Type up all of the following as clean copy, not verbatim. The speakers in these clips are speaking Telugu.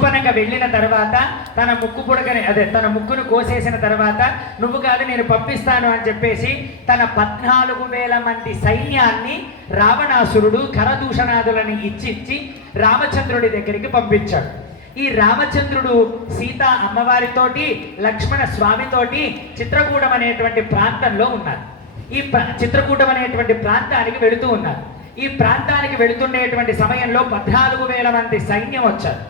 శోభనంగా వెళ్ళిన తర్వాత తన ముక్కు పుడకని తన ముక్కును కోసేసిన తర్వాత నువ్వు కాదు నేను పంపిస్తాను అని చెప్పేసి తన 14,000 మంది సైన్యాన్ని రావణాసురుడు కరదూషణాదులని ఇచ్చి రామచంద్రుడి దగ్గరికి పంపించాడు. ఈ రామచంద్రుడు సీత అమ్మవారితోటి లక్ష్మణ స్వామితోటి చిత్రకూటం అనేటువంటి ప్రాంతంలో ఉన్నారు. ఈ చిత్రకూటం అనేటువంటి ప్రాంతానికి వెళుతూ ఉన్నారు. ఈ ప్రాంతానికి వెళుతుండేటువంటి సమయంలో 14,000 మంది సైన్యం వచ్చారు.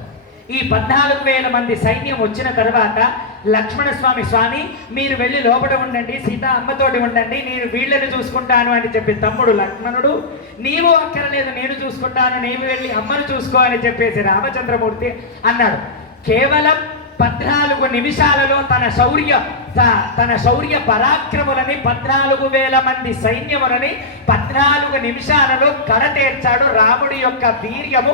ఈ 14,000 మంది సైన్యం వచ్చిన తర్వాత లక్ష్మణ స్వామి మీరు వెళ్ళి లోపల ఉండండి, సీత అమ్మతోటి ఉండండి, నేను వీళ్ళని చూసుకుంటాను అని చెప్పి తమ్ముడు లక్ష్మణుడు నీవు అక్కర్లేదు నేను చూసుకుంటాను, నీవు వెళ్ళి అమ్మను చూసుకో అని చెప్పేసి రామచంద్రమూర్తి అన్నాడు. కేవలం 14 నిమిషాలలో తన శౌర్య పరాక్రములని 14,000 మంది సైన్యములని 14 నిమిషాలలో కడతేర్చాడు. రాముడి యొక్క వీర్యము,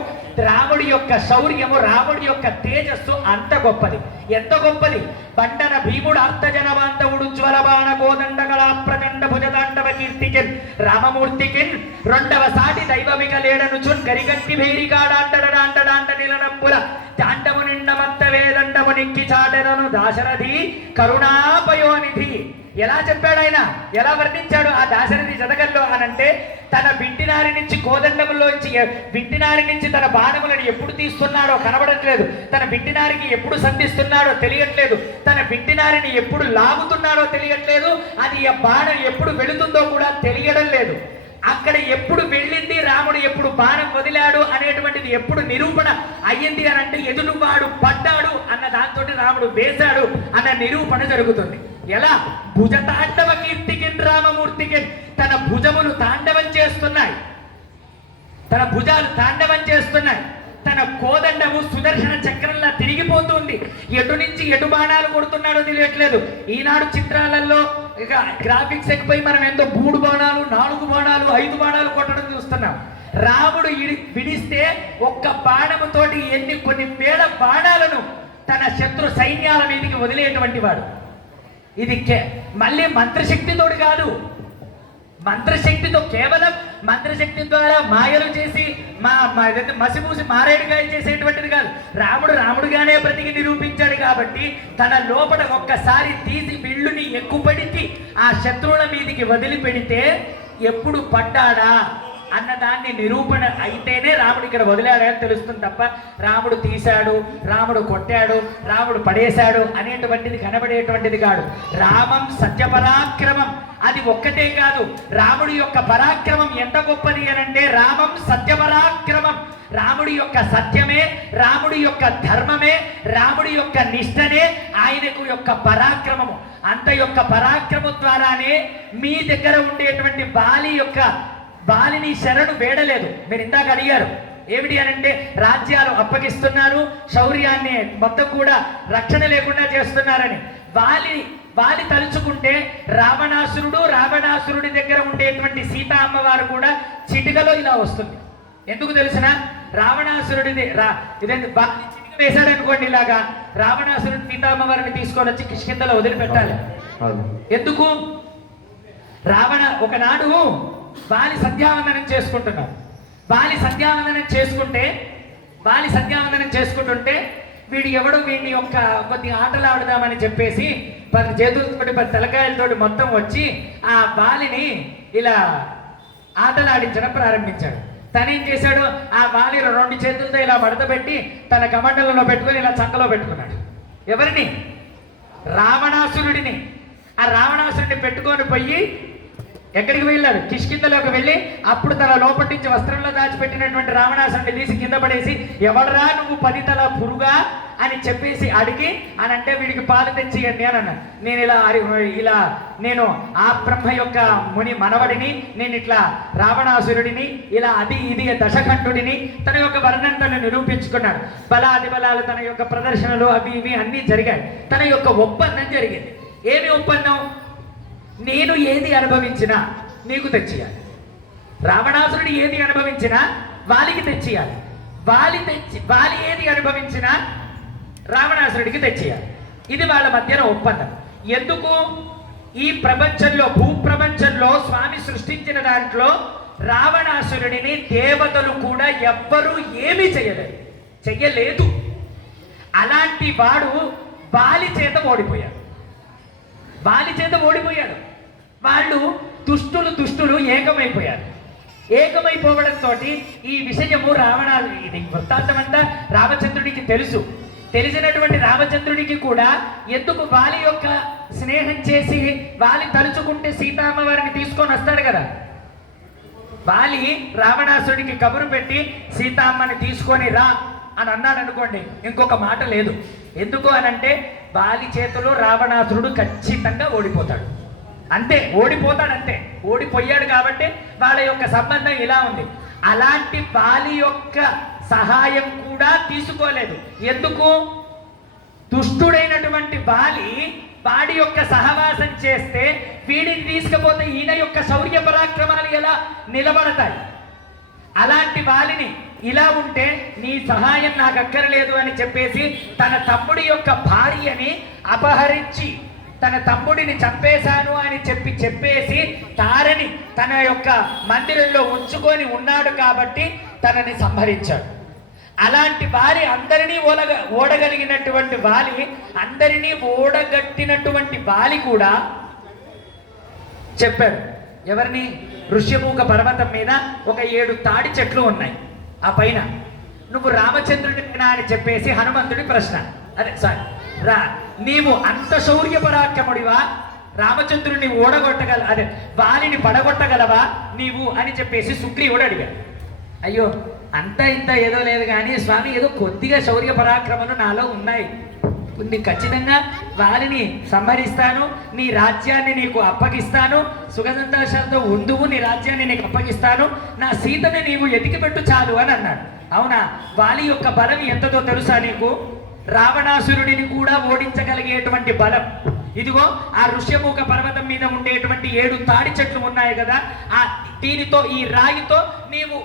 రాముడి యొక్క శౌర్యము, రాముడి యొక్క తేజస్సు అంత గొప్పది. ఎంత గొప్పది! బండన భీముడు అర్థజనవాంతవుడు జ్వలబాణ కోదండగళ ప్రచండ భుజతాండవ కీర్తికిన్ రామమూర్తికిన్ రెండవ సాటి దైవమిక లేడనుచున్ గరిగట్టి భేరికాడాంటడాంటడాంట నిలనంబుల చాండము నిండమత్త వేదండము నిక్కి చాటెనను దాశరథి కరుణాపయోనిధి. ఎలా చెప్పాడు ఆయన, ఎలా వర్ణించాడు ఆ దాశరథి శతకంలో అనంటే తన వింటినారి నుంచి కోదండములోంచి వింటినారి నుంచి తన బాణములను ఎప్పుడు తీస్తున్నాడో కనబడట్లేదు, తన వింటినారికి ఎప్పుడు సంధిస్తున్నాడో తెలియట్లేదు, తన వింటినారిని ఎప్పుడు లాగుతున్నాడో తెలియట్లేదు, అది ఆ బాణం ఎప్పుడు వెళుతుందో కూడా తెలియడం లేదు. అక్కడ ఎప్పుడు వెళ్ళింది రాముడు, ఎప్పుడు బాణం వదిలాడు అనేటువంటిది ఎప్పుడు నిరూపణ అయ్యింది అని అంటే ఎదురువాడు పడ్డాడు అన్న దాంతో రాముడు వేశాడు అన్న నిరూపణ జరుగుతుంది. ఎలా? భుజ తాండవ కీర్తికి రామమూర్తికి తన భుజములు తాండవం చేస్తున్నాయి, తన భుజాలు తాండవం చేస్తున్నాయి, తన కోదండము సుదర్శన చక్రంలా తిరిగిపోతుంది. ఎటు నుంచి ఎటు బాణాలు కొడుతున్నాడో తెలియట్లేదు. ఈనాడు చిత్రాలలో ఇక గ్రాఫిక్స్ ఎక్కిపోయి మనం ఎంతో 3 బాణాలు 4 బాణాలు 5 బాణాలు కొట్టడం చూస్తున్నాం. రాముడు విడిస్తే ఒక్క బాణముతోటి కొన్ని వేల బాణాలను తన శత్రు సైన్యాల మీదకి వదిలేటువంటి వాడు. ఇది మళ్ళీ మంత్రశక్తితోటి కాదు, మంత్రశక్తితో కేవలం మంత్రశక్తి ద్వారా మాయలు చేసి మసిమూసి మారేడుగా చేసేటువంటిది కాదు. రాముడుగానే బ్రతికి నిరూపించాడు కాబట్టి తన లోపల ఒక్కసారి తీసి విల్లుని ఎక్కుపడిచి ఆ శత్రువుల మీదికి వదిలిపెడితే ఎప్పుడు పడ్డాడా అన్నదాన్ని నిరూపణ అయితేనే రాముడు ఇక్కడ వదిలాడని తెలుస్తుంది తప్ప రాముడు తీశాడు, రాముడు కొట్టాడు, రాముడు పడేశాడు అనేటువంటిది కనబడేటువంటిది కాదు. రామం సత్యపరాక్రమం అది ఒక్కటే కాదు. రాముడి యొక్క పరాక్రమం ఎంత గొప్పది అనంటే రామం సత్యపరాక్రమం. రాముడి యొక్క సత్యమే, రాముడి యొక్క ధర్మమే, రాముడి యొక్క నిష్టనే ఆయనకు యొక్క పరాక్రమము. అంత యొక్క పరాక్రమం ద్వారానే మీ దగ్గర ఉండేటువంటి బాలిని శరణు వేడలేదు. మీరు ఇందాక అడిగారు ఏమిటి అనంటే రాజ్యాలు అప్పగిస్తున్నారు, శౌర్యాన్ని మొత్తం కూడా రక్షణ లేకుండా చేస్తున్నారని. వాలి తలుచుకుంటే రావణాసురుడి దగ్గర ఉండేటువంటి సీతా అమ్మవారు కూడా చిటికలో ఇలా వస్తుంది. ఎందుకు తెలిసిన? రావణాసురుడిది చిటిక వేశాడు అనుకోండి, ఇలాగా రావణాసురుడు సీతా అమ్మవారిని తీసుకొని వచ్చి కిష్కింధలో వదిలిపెట్టాలి. ఎందుకు? ఒకనాడు వాలి సంధ్యావందనం చేసుకుంటున్నారు. వాలి సంధ్యావందనం చేసుకుంటుంటే వీడిని యొక్క కొద్ది ఆటలు ఆడుదామని చెప్పేసి 10 చేతులతోటి 10 తలకాయలతోటి మొత్తం వచ్చి ఆ బాలిని ఇలా ఆటలాడించడం ప్రారంభించాడు. తనేం చేశాడు? ఆ బాలి 2 చేతులతో ఇలా మడతపెట్టి తన కమండలంలో పెట్టుకొని ఇలా చంకలో పెట్టుకున్నాడు. ఎవరిని? రావణాసురుడిని. ఆ రావణాసురుడిని పెట్టుకొని పోయి ఎక్కడికి వెళ్ళాడు? కిష్కింధలోకి వెళ్ళి అప్పుడు తన లోపటి నుంచి వస్త్రంలో దాచిపెట్టినటువంటి రావణాసురుడిని తీసి కింద పడేసి ఎవడరా నువ్వు 10 తల పురుగా అని చెప్పేసి అడిగి అని అంటే వీడికి పాలు తెచ్చియండి అని అన్నాడు. నేను ఆ బ్రహ్మ యొక్క ముని మనవడిని, నేను ఇట్లా రావణాసురుడిని, ఇలా అది ఇది దశకంఠుడిని తన యొక్క వర్ణంతను నిరూపించుకున్నాడు. బలాది బలాలు తన యొక్క ప్రదర్శనలు అవి ఇవి అన్నీ జరిగాయి. తన యొక్క ఒప్పందం జరిగింది. ఏమి ఒప్పందం? నేను ఏది అనుభవించినా నీకు తెచ్చియాలి, రావణాసురుడు ఏది అనుభవించినా వాలికి తెచ్చియాలి, వాలి ఏది అనుభవించినా రావణాసురుడికి తెచ్చియాలి. ఇది వాళ్ళ మధ్యన ఒప్పందం. ఎందుకు? ఈ ప్రపంచంలో భూప్రపంచంలో స్వామి సృష్టించిన దాంట్లో రావణాసురుడిని దేవతలు కూడా ఎవ్వరూ ఏమీ చెయ్యలేదు. అలాంటి వాడు వాలి చేత ఓడిపోయాడు. వాలి చేత ఓడిపోయాడు. వాళ్ళు దుష్టులు ఏకమైపోయారు. ఏకమైపోవడంతో ఈ విషయము ఇది వృత్తాంతం అంతా రామచంద్రుడికి తెలుసు. తెలిసినటువంటి రామచంద్రుడికి కూడా ఎందుకు వాలి యొక్క స్నేహం చేసి వాలి తలుచుకుంటే సీతామ్మవారిని తీసుకొని వస్తాడు కదా. వాలి రావణాసుడికి కబురు పెట్టి సీతామ్మని తీసుకొని రా అని అన్నాడు అనుకోండి, ఇంకొక మాట లేదు. ఎందుకు అనంటే వాలి చేతిలో రావణాసురుడు ఖచ్చితంగా ఓడిపోతాడు. అంతే, ఓడిపోతాడంతే. ఓడిపోయాడు కాబట్టి వాళ్ళ యొక్క సంబంధం ఇలా ఉంది. అలాంటి వాలి యొక్క సహాయం కూడా తీసుకోలేదు. ఎందుకు? దుష్టుడైనటువంటి వాడి యొక్క సహవాసం చేస్తే వీడిని తీసుకుపోతే ఈయన యొక్క శౌర్య పరాక్రమాలు ఎలా నిలబడతాయి? అలాంటి వాలిని ఇలా ఉంటే నీ సహాయం నాకు అక్కర్లేదు అని చెప్పేసి తన తమ్ముడి యొక్క భార్యని అపహరించి తన తమ్ముడిని చంపేశాను అని చెప్పేసి తారని తన యొక్క మందిరంలో ఉంచుకొని ఉన్నాడు కాబట్టి తనని సంహరించాడు. అలాంటి వాలి అందరినీ ఓడగలిగినటువంటి వాలి, అందరినీ ఓడగట్టినటువంటి వాలి కూడా చెప్పాడు. ఎవరిని? ఋష్యమూక పర్వతం మీద ఒక 7 తాడి చెట్లు ఉన్నాయి. ఆ పైన నువ్వు రామచంద్రుడినా అని చెప్పేసి హనుమంతుడి ప్రశ్న. నీవు అంత శౌర్య పరాక్రముడివా? రామచంద్రుడిని వాలిని పడగొట్టగలవా నీవు అని చెప్పేసి సుగ్రీవుడు అడిగాడు. అయ్యో, అంత ఇంత ఏదో లేదు కానీ స్వామి, ఏదో కొద్దిగా శౌర్య పరాక్రమాలు నాలో ఉన్నాయి. నీ ఖచ్చితంగా వాలిని సంహరిస్తాను, నీ రాజ్యాన్ని నీకు అప్పగిస్తాను, సుఖ సంతోషాలతో ఉండువు, నీ రాజ్యాన్ని నీకు అప్పగిస్తాను, నా సీతని నీవు ఎతికి పెట్టు చాలు అని అన్నాడు. అవునా? వాలి యొక్క బలం ఎంతతో తెలుసా నీకు? రావణాసురుడిని కూడా ఓడించగలిగేటువంటి బలం. ఇదిగో ఆ ఋష్యమూక పర్వతం మీద ఉండేటువంటి 7 తాడి చెట్లు ఉన్నాయి కదా, దీనితో ఈ రాయితో నీవు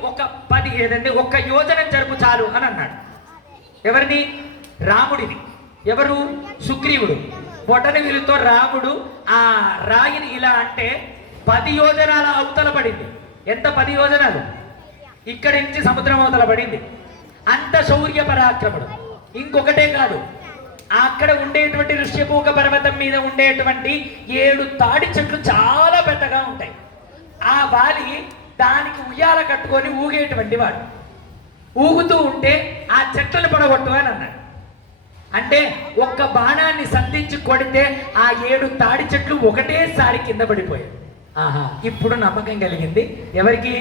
ఒక యోజనం జరుపు చాలు అని అన్నాడు. ఎవరిని? రాముడిని. ఎవరు? సుగ్రీవుడు. బొటనవేలుతో రాముడు ఆ రాయిని ఇలా అంటే 10 యోజనాల అవతల పడింది. ఎంత? 10 యోజనాలు. ఇక్కడి నుంచి సముద్రం అవతల పడింది. అంత శౌర్య పరాక్రముడు. ఇంకొకటే కాదు, అక్కడ ఉండేటువంటి ఋష్యమూక పర్వతం మీద ఉండేటువంటి 7 తాడి చెట్లు చాలా పెద్దగా ఉంటాయి. ఆ వాలి దానికి ఉయ్యాల కట్టుకొని ఊగేటువంటి వాడు. ఊగుతూ ఉంటే ఆ చెట్లను పడగొట్టు అని అన్నాడు. అంటే ఒక్క బాణాన్ని సంధించి కొడితే ఆ 7 తాడి చెట్లు ఒకటేసారి కింద పడిపోయాయి. ఆహా, ఇప్పుడు నమ్మకం కలిగింది ఎవరికి?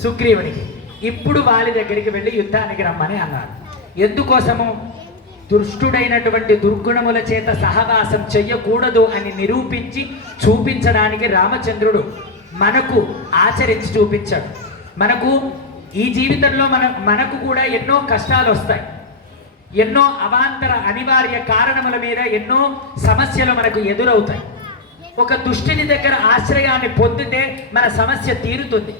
సుగ్రీవునికి. ఇప్పుడు వాలి దగ్గరికి వెళ్ళి యుద్ధానికి రమ్మని అన్నాడు. ఎందుకోసము? దుష్టుడైనటువంటి దుర్గుణముల చేత సహవాసం చెయ్యకూడదు అని నిరూపించి చూపించడానికి రామచంద్రుడు మనకు ఆచరించి చూపించాడు. మనకు ఈ జీవితంలో మనకు కూడా ఎన్నో కష్టాలు వస్తాయి. ఎన్నో అవాంతర అనివార్య కారణముల మీద ఎన్నో సమస్యలు మనకు ఎదురవుతాయి. ఒక దుష్టుని దగ్గర ఆశ్రయాన్ని పొందితే మన సమస్య తీరుతుంది.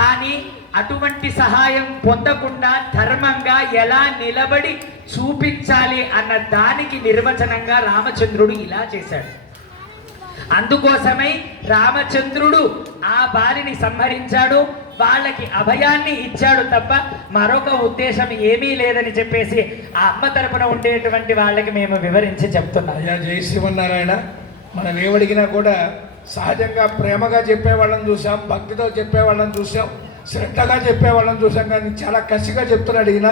కానీ అటువంటి సహాయం పొందకుండా ధర్మంగా ఎలా నిలబడి చూపించాలి అన్న దానికి నిర్వచనంగా రామచంద్రుడు ఇలా చేశాడు. అందుకోసమై రామచంద్రుడు ఆ బాలిని సంహరించాడు, వాళ్ళకి అభయాన్ని ఇచ్చాడు తప్ప మరొక ఉద్దేశం ఏమీ లేదని చెప్పేసి ఆ అమ్మ తరపున ఉండేటువంటి వాళ్ళకి మేము వివరించి చెప్తున్నాం. అయ్యా, జై శ్రీమన్నారాయణ. మనం ఏమడిగినా కూడా సహజంగా ప్రేమగా చెప్పేవాళ్ళని చూసాం, భక్తితో చెప్పేవాళ్ళని చూసాం, శ్రద్ధగా చెప్పేవాళ్ళని చూసాం. కానీ చాలా కసిగా చెప్తున్నాడు ఈయన.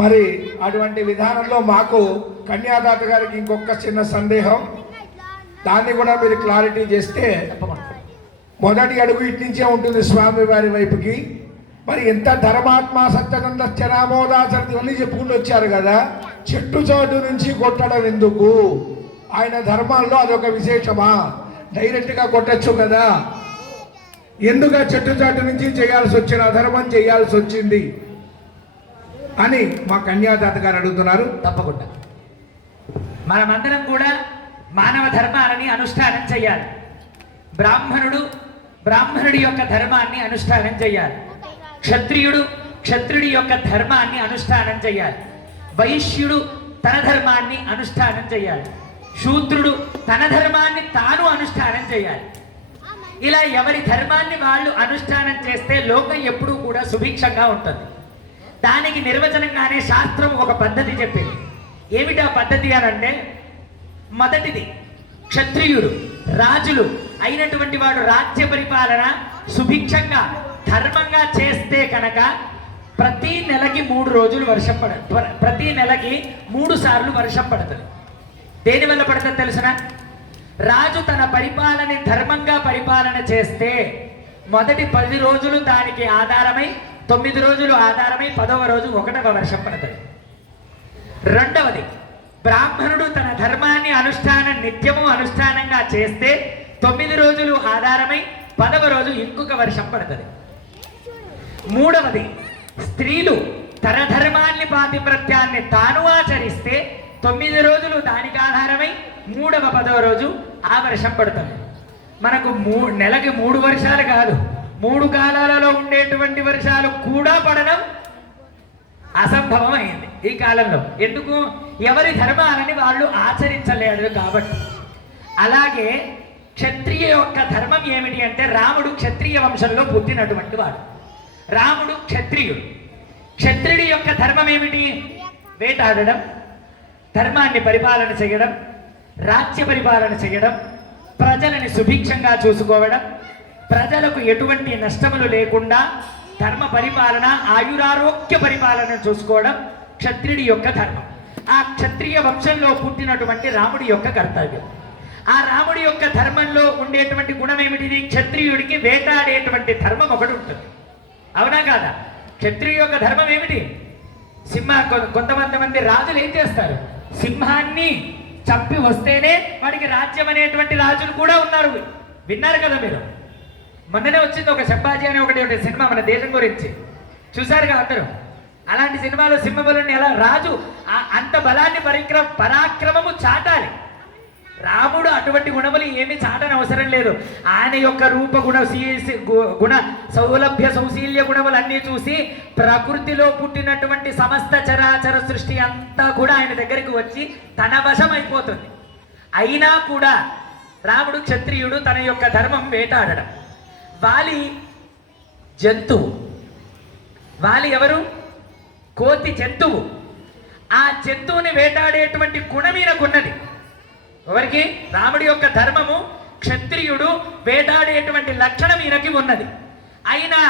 మరి అటువంటి విధానంలో మాకు కన్యాదాత గారికి ఇంకొక చిన్న సందేహం, దాన్ని కూడా మీరు క్లారిటీ చేస్తే. మొదటి అడుగు ఇటు నుంచే ఉంటుంది స్వామి వారి వైపుకి. మరి ఎంత ధర్మాత్మ సత్యనంద చరామోదాసరి ఇవన్నీ చెప్పుకుంటూ వచ్చారు కదా, చెట్టు చాటు నుంచి కొట్టడం ఎందుకు? ఆయన ధర్మాల్లో అదొక విశేషమా? డైరెక్ట్గా కొట్టచ్చు కదా, ఎందుకు చెట్టు చాటు నుంచి చేయాల్సి వచ్చిన అధర్మం చేయాల్సి వచ్చింది అని మా కన్యాదాత గారు అడుగుతున్నారు. తప్పకుండా మనమందరం కూడా మానవ ధర్మాలని అనుష్ఠానం చేయాలి. బ్రాహ్మణుడి యొక్క ధర్మాన్ని అనుష్ఠానం చేయాలి. క్షత్రియుడి యొక్క ధర్మాన్ని అనుష్ఠానం చేయాలి. వైశ్యుడు తన ధర్మాన్ని అనుష్ఠానం చేయాలి. శూద్రుడు తన ధర్మాన్ని తాను అనుష్ఠానం చేయాలి. ఇలా ఎవరి ధర్మాన్ని వాళ్ళు అనుష్ఠానం చేస్తే లోకం ఎప్పుడూ కూడా సుభిక్షంగా ఉంటుంది. దానికి నిర్వచనంగానే శాస్త్రం ఒక పద్ధతి చెప్పింది. ఏమిటా పద్ధతి అని అంటే, మొదటిది క్షత్రియుడు రాజులు అయినటువంటి వాడు రాజ్య పరిపాలన సుభిక్షంగా ధర్మంగా చేస్తే కనుక ప్రతి నెలకి 3 రోజులు వర్షం ప్రతి నెలకి 3 సార్లు వర్షం పడుతుంది. దేనివల్ల పడుతుంది తెలిసిన? రాజు తన పరిపాలన ధర్మంగా పరిపాలన చేస్తే మొదటి 10 రోజులు దానికి ఆధారమై, 9 రోజులు ఆధారమై, 10వ రోజు 1వ వర్షం పడుతుంది. రెండవది, బ్రాహ్మణుడు తన ధర్మాన్ని నిత్యము అనుష్ఠానంగా చేస్తే 9 రోజులు ఆధారమై, 10వ రోజు ఇంకొక వర్షం పడుతుంది. మూడవది, స్త్రీలు తన ధర్మాన్ని పాతివ్రత్యాన్ని తాను ఆచరిస్తే 9 రోజులు దానికి ఆధారమై, 3వ 10వ రోజు ఆ వర్షం పడుతుంది. మనకు నెలకి 3 వర్షాలు కాదు, 3 కాలాలలో ఉండేటువంటి వర్షాలు కూడా పడడం అసంభవం అయింది ఈ కాలంలో. ఎందుకు? ఎవరి ధర్మాలని వాళ్ళు ఆచరించలేరు కాబట్టి. అలాగే క్షత్రియ యొక్క ధర్మం ఏమిటి అంటే, రాముడు క్షత్రియ వంశంలో పుట్టినటువంటి వాడు. రాముడు క్షత్రియుడు. క్షత్రియుడి యొక్క ధర్మం ఏమిటి? వేటాడడం, ధర్మాన్ని పరిపాలన చేయడం, రాజ్య పరిపాలన చేయడం, ప్రజలని సుభిక్షంగా చూసుకోవడం, ప్రజలకు ఎటువంటి నష్టములు లేకుండా ధర్మ పరిపాలన, ఆయురారోగ్య పరిపాలన చూసుకోవడం క్షత్రియుడి యొక్క ధర్మం. ఆ క్షత్రియ వంశంలో పుట్టినటువంటి రాముడి యొక్క కర్తవ్యం. ఆ రాముడి యొక్క ధర్మంలో ఉండేటువంటి గుణం ఏమిటిది? క్షత్రియుడికి వేటాడేటువంటి ధర్మం ఒకటి ఉంటుంది. అవునా కాదా? క్షత్రియుడి యొక్క ధర్మం ఏమిటి? కొంతమంది రాజులు ఏం చేస్తారు? సింహాన్ని చంపి వస్తేనే వాడికి రాజ్యం అనేటువంటి రాజులు కూడా ఉన్నారు. విన్నారు కదా మీరు? మొన్ననే వచ్చింది ఒక శంభాజీ అనే ఒకటి సినిమా మన దేశం గురించి, చూశారుగా అందరూ. అలాంటి సినిమాలో సింహబలుని ఎలా రాజు అంత బలాన్ని పరాక్రమము చాటాలి. రాముడు అటువంటి గుణములు ఏమి చాటని అవసరం లేదు. ఆయన యొక్క రూప గుణ సౌలభ్య సౌశీల్య గుణములన్నీ చూసి ప్రకృతిలో పుట్టినటువంటి సమస్త చరాచర సృష్టి అంతా కూడా ఆయన దగ్గరికి వచ్చి తన వశం అయిపోతుంది. అయినా కూడా రాముడు క్షత్రియుడు, తన యొక్క ధర్మం వేటాడడం. వాలి జంతువు. వాలి ఎవరు? కోతి జంతువు. ఆ జంతువుని వేటాడేటువంటి గుణం ఈయనకున్నది. ఎవరికి? రాముడి యొక్క ధర్మము క్షత్రియుడు వేటాడేటువంటి లక్షణం ఈయనకి ఉన్నది. అయినా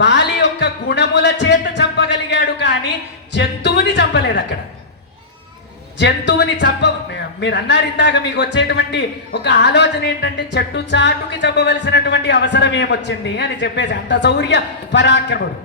వాలి యొక్క గుణముల చేత చంపగలిగాడు, కానీ జంతువుని చంపలేదు. అక్కడ జంతువుని మీరు అన్నారు ఇందాక, మీకు వచ్చేటువంటి ఒక ఆలోచన ఏంటంటే చెట్టు చాటుకి చంపవలసినటువంటి అవసరం ఏమొచ్చింది అని చెప్పేసి, అంత శౌర్య పరాక్రముడు.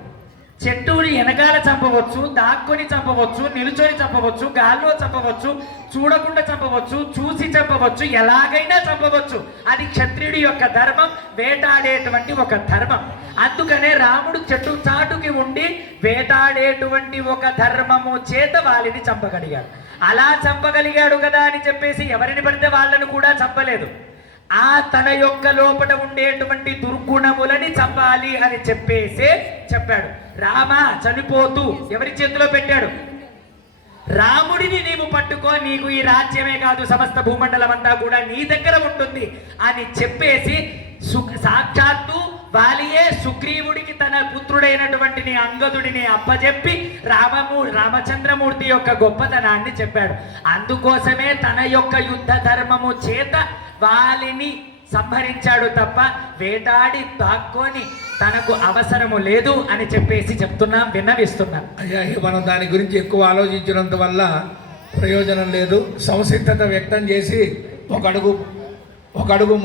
చెట్టుని వెనకాల చంపవచ్చు, దాక్కుని చంపవచ్చు, నిలుచొని చంపవచ్చు, గాల్లో చంపవచ్చు, చూడకుండా చంపవచ్చు, చూసి చంపవచ్చు, ఎలాగైనా చంపవచ్చు. అది క్షత్రియుడి యొక్క ధర్మం, వేటాడేటువంటి ఒక ధర్మం. అందుకనే రాముడు చెట్టు చాటుకి ఉండి వేటాడేటువంటి ఒక ధర్మము చేత వాలిని చంపగలిగాడు. అలా చంపగలిగాడు కదా అని చెప్పేసి ఎవరిని పడితే వాళ్ళను కూడా చంపలేదు. ఆ తన యొక్క లోపల ఉండేటువంటి దుర్గుణములని చంపాలి అని చెప్పాడు. రామ చనిపోతూ ఎవరి చేతిలో పెట్టాడు? రాముడిని నీవు పట్టుకో, నీకు ఈ రాజ్యమే కాదు సమస్త భూమండలం అంతా కూడా నీ దగ్గర ఉంటుంది అని చెప్పేసి సాక్షాత్తు వాలియే సుగ్రీవుడికి తన పుత్రుడైనటువంటి అంగదుడిని అప్పచెప్పి రామచంద్రమూర్తి యొక్క గొప్పతనాన్ని చెప్పాడు. అందుకోసమే తన యొక్క యుద్ధ ధర్మము చేత వాలిని సంహరించాడు తప్ప వేటాడి దాక్కొని తనకు అవసరము లేదు అని చెప్పేసి చెప్తున్నాం, విన్నవిస్తున్నాం. అయ్యా, మనం దాని గురించి ఎక్కువ ఆలోచించినంత వల్ల ప్రయోజనం లేదు. సంసిద్ధత వ్యక్తం చేసి ఒక అడుగు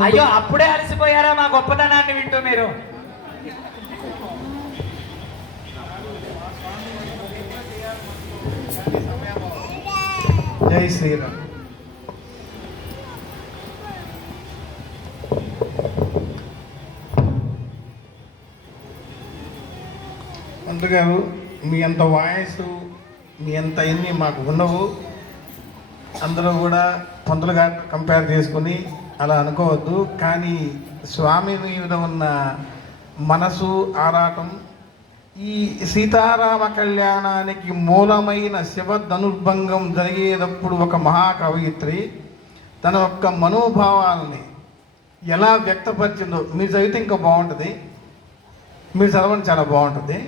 అయ్యో, అప్పుడే అలసిపోయారా మా గొప్పతనాన్ని వింటూ మీరు? జై శ్రీరామ్. మంత్రి గారు, మీ అంత వాయిస్, మీ అంత ఇన్ని మాకు ఉండవు. అందరూ కూడా పంతులు గారు కంపేర్ చేసుకుని అలా అనుకోవద్దు. కానీ స్వామి మీద ఉన్న మనసు, ఆరాటం, ఈ సీతారామ కళ్యాణానికి మూలమైన శివ ధనుర్భంగం జరిగేటప్పుడు ఒక మహాకవయిత్రి తన యొక్క మనోభావాలని ఎలా వ్యక్తపరిచిందో మీరు చదివితే ఇంకా బాగుంటుంది. మీరు చదవండి, చాలా బాగుంటుంది.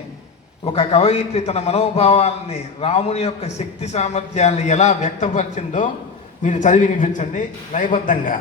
ఒక కవయిత్రి తన మనోభావాలని రాముని యొక్క శక్తి సామర్థ్యాన్ని ఎలా వ్యక్తపరిచిందో మీరు చదివి వినిపించండి లయబద్ధంగా.